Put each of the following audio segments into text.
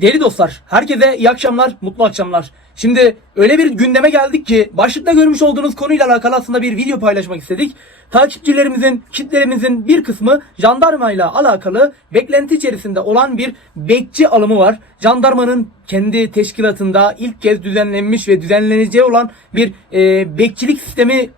Değerli dostlar, herkese iyi akşamlar, mutlu akşamlar. Şimdi öyle bir gündeme geldik ki başlıkta görmüş olduğunuz konuyla alakalı aslında bir video paylaşmak istedik. Takipçilerimizin, kitlerimizin bir kısmı jandarmayla alakalı beklenti içerisinde olan bir bekçi alımı var. Jandarmanın kendi teşkilatında ilk kez düzenlenmiş ve düzenleneceği olan bir e, bekçilik sistemi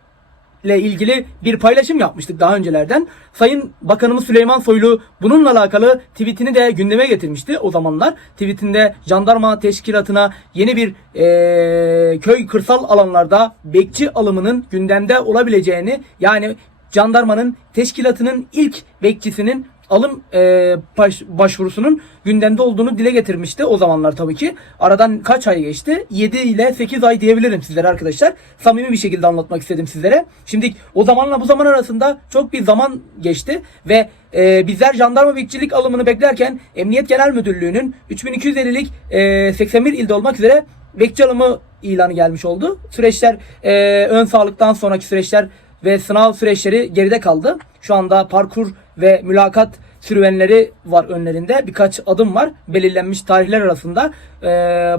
ile ilgili bir paylaşım yapmıştık daha öncelerden. Sayın Bakanımız Süleyman Soylu bununla alakalı tweetini de gündeme getirmişti o zamanlar. Tweetinde jandarma teşkilatına yeni bir eee, köy kırsal alanlarda bekçi alımının gündemde olabileceğini yani jandarmanın teşkilatının ilk bekçisinin alım e, baş- başvurusunun gündemde olduğunu dile getirmişti o zamanlar tabii ki. Aradan kaç ay geçti? 7 ile 8 ay diyebilirim sizlere arkadaşlar. Samimi bir şekilde anlatmak istedim sizlere. Şimdi o zamanla bu zaman arasında çok bir zaman geçti ve e, bizler jandarma bekçilik alımını beklerken Emniyet Genel Müdürlüğü'nün 3250'lik e, 81 ilde olmak üzere bekçi alımı ilanı gelmiş oldu. Süreçler e, ön sağlıktan sonraki süreçler ve sınav süreçleri geride kaldı. Şu anda parkur ve mülakat sürüvenleri var önlerinde. Birkaç adım var. Belirlenmiş tarihler arasında e,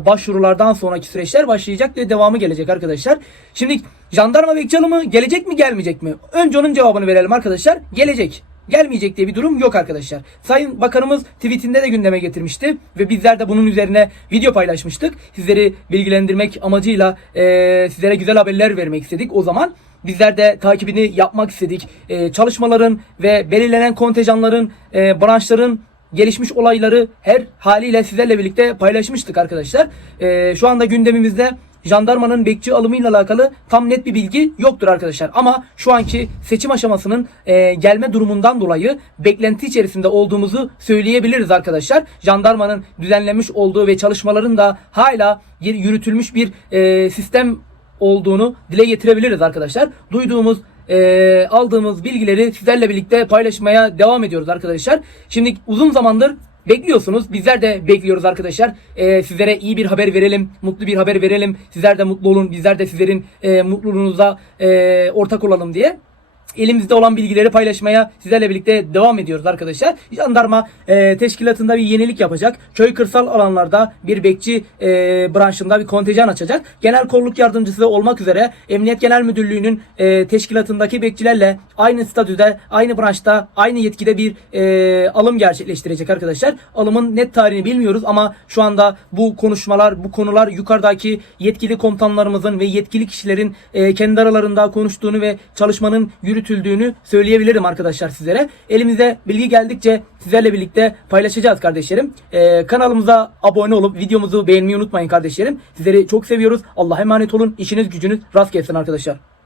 başvurulardan sonraki süreçler başlayacak ve devamı gelecek arkadaşlar. Şimdi jandarma bekçi alımı gelecek mi gelmeyecek mi? Önce onun cevabını verelim arkadaşlar. Gelecek. Gelmeyecek diye bir durum yok arkadaşlar. Sayın Bakanımız tweetinde de gündeme getirmişti ve bizler de bunun üzerine video paylaşmıştık. Sizleri bilgilendirmek amacıyla eee, sizlere güzel haberler vermek istedik o zaman. Bizler de takibini yapmak istedik. Eee, çalışmaların ve belirlenen kontenjanların, eee, branşların gelişmiş olayları her haliyle sizlerle birlikte paylaşmıştık arkadaşlar. Eee, şu anda gündemimizde jandarmanın bekçi alımıyla alakalı tam net bir bilgi yoktur arkadaşlar. Ama şu anki seçim aşamasının e, gelme durumundan dolayı beklenti içerisinde olduğumuzu söyleyebiliriz arkadaşlar. Jandarmanın düzenlenmiş olduğu ve çalışmaların da hala yür- yürütülmüş bir e, sistem olduğunu dile getirebiliriz arkadaşlar. Duyduğumuz e, aldığımız bilgileri sizlerle birlikte paylaşmaya devam ediyoruz arkadaşlar. Şimdi uzun zamandır Bekliyorsunuz. Bizler de bekliyoruz arkadaşlar. Ee, sizlere iyi bir haber verelim. Mutlu bir haber verelim. Sizler de mutlu olun. Bizler de sizlerin e, mutluluğunuza e, ortak olalım diye. Elimizde olan bilgileri paylaşmaya sizlerle birlikte devam ediyoruz arkadaşlar. Jandarma e, teşkilatında bir yenilik yapacak. Köy kırsal alanlarda bir bekçi e, branşında bir kontenjan açacak. Genel kolluk yardımcısı olmak üzere Emniyet Genel Müdürlüğü'nün e, teşkilatındaki bekçilerle aynı statüde, aynı branşta, aynı yetkide bir e, alım gerçekleştirecek arkadaşlar. Alımın net tarihini bilmiyoruz ama şu anda bu konuşmalar, bu konular yukarıdaki yetkili komutanlarımızın ve yetkili kişilerin e, kendi aralarında konuştuğunu ve çalışmanın yürütüldüğünü söyleyebilirim arkadaşlar sizlere. Elimize bilgi geldikçe sizlerle birlikte paylaşacağız kardeşlerim. E, kanalımıza abone olup videomuzu beğenmeyi unutmayın kardeşlerim. Sizleri çok seviyoruz. Allah'a emanet olun. İşiniz gücünüz rast gelsin arkadaşlar.